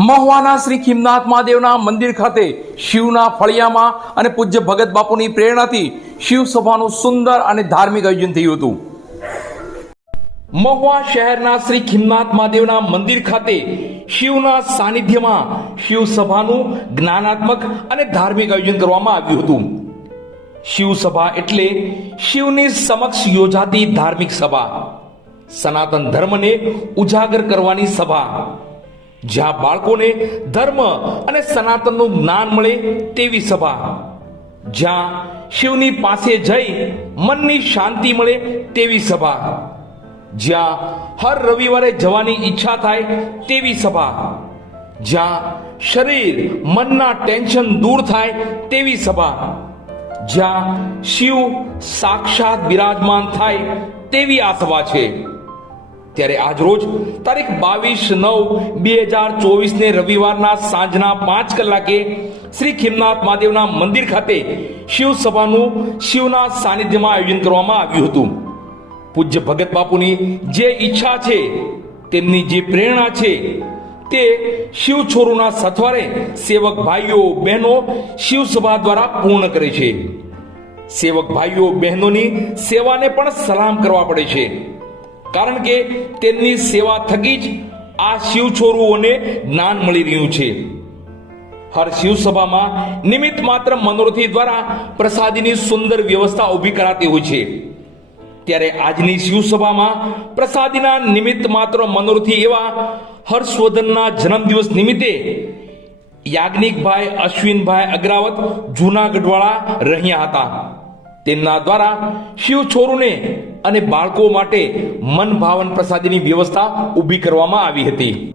મહુવાના શ્રી ખીમનાથ મહાદેવના મંદિર ખાતે શિવના ફળિયામાં અને પૂજ્ય ભગત બાપુની પ્રેરણાથી શિવ સભાનું સુંદર અને ધાર્મિક આયોજન થયું હતું. મહુવા શહેરના શ્રી ખીમનાથ મહાદેવના મંદિર ખાતે શિવના સાનિધ્યમાં શિવ સભાનું જ્ઞાનાત્મક અને ધાર્મિક આયોજન કરવામાં આવ્યું હતું. શિવ સભા એટલે શિવની સમક્ષ યોજાતી ધાર્મિક સભા. સનાતન ધર્મને ઉજાગર કરવાની સભા. જ્યાં બાળકોને ધર્મ અને સનાતનનું જ્ઞાન મળે તેવી સભા. જ્યાં શિવની પાસે જઈ મનની શાંતિ મળે તેવી સભા. જ્યાં હર રવિવારે જવાની ઈચ્છા થાય તેવી સભા. જ્યાં શરીર મનના ટેન્શન દૂર થાય તેવી સભા. જ્યાં શિવ સાક્ષાત બિરાજમાન થાય તેવી આ સભા છે. ત્યારે આજ રોજ તારીખ બાવીસ નવ બે હજાર ચોવીસ ને રવિવારના સાંજના પાંચ કલાકે શ્રી ખીમનાથ મહાદેવના મંદિર ખાતે શિવસભાનું શિવના સાનિધ્યમાં આયોજન કરવામાં આવ્યું હતું. પૂજ્ય ભગત બાપુની જે ઈચ્છા છે, તેમની જે પ્રેરણા છે, તે શિવ છોરુના સથવારે સેવક ભાઈઓ બહેનો શિવસભા દ્વારા પૂર્ણ કરે છે. સેવક ભાઈઓ બહેનોની સેવાને પણ સલામ કરવા પડે છે. કારણ કે તેમની સેવા થકી જ આ શિવ છોરુઓને જ્ઞાન મળી રહ્યું છે. હર શિવ સભામાં નિમિત્ત માત્ર મનોરથી દ્વારા પ્રસાદીની સુંદર વ્યવસ્થા ઊભી કરાતી હોય છે. ત્યારે આજની શિવ સભામાં પ્રસાદીના નિમિત્ત માત્ર મનોરથી એવા હર્ષવર્ધનના જન્મદિવસ નિમિત્તે યાજ્ઞિકભાઈ, અશ્વિનભાઈ અગ્રાવત, જૂનાગઢવાળા રહ્યા હતા. તેમના દ્વારા શિવ છોરુને અને બાળકો માટે મન ભાવન પ્રસાદીની વ્યવસ્થા ઊભી કરવામાં આવી હતી.